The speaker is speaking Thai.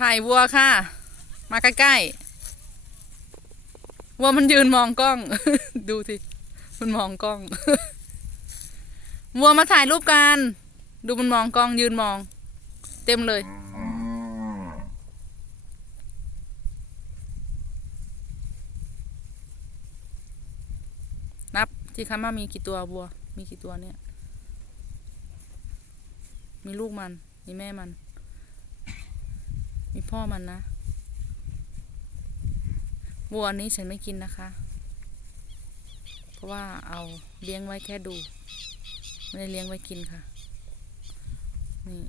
ถ่ายวัวค่ะ มาใกล้ๆวัวมันยืนมองกล้อง ดูสิมันมองกล้องวัวมาถ่ายรูปกัน ดูมันมองกล้องยืนมอง เต็มเลย นับที่คำว่ามีกี่ตัววัว มีกี่ตัวเนี่ย มีลูกมัน มีแม่มัน มีพ่อมันนะวัวอันนี้ฉันไม่กินนะคะ เพราะว่าเอาเลี้ยงไว้แค่ดู ไม่ได้เลี้ยงไว้กินค่ะ นี่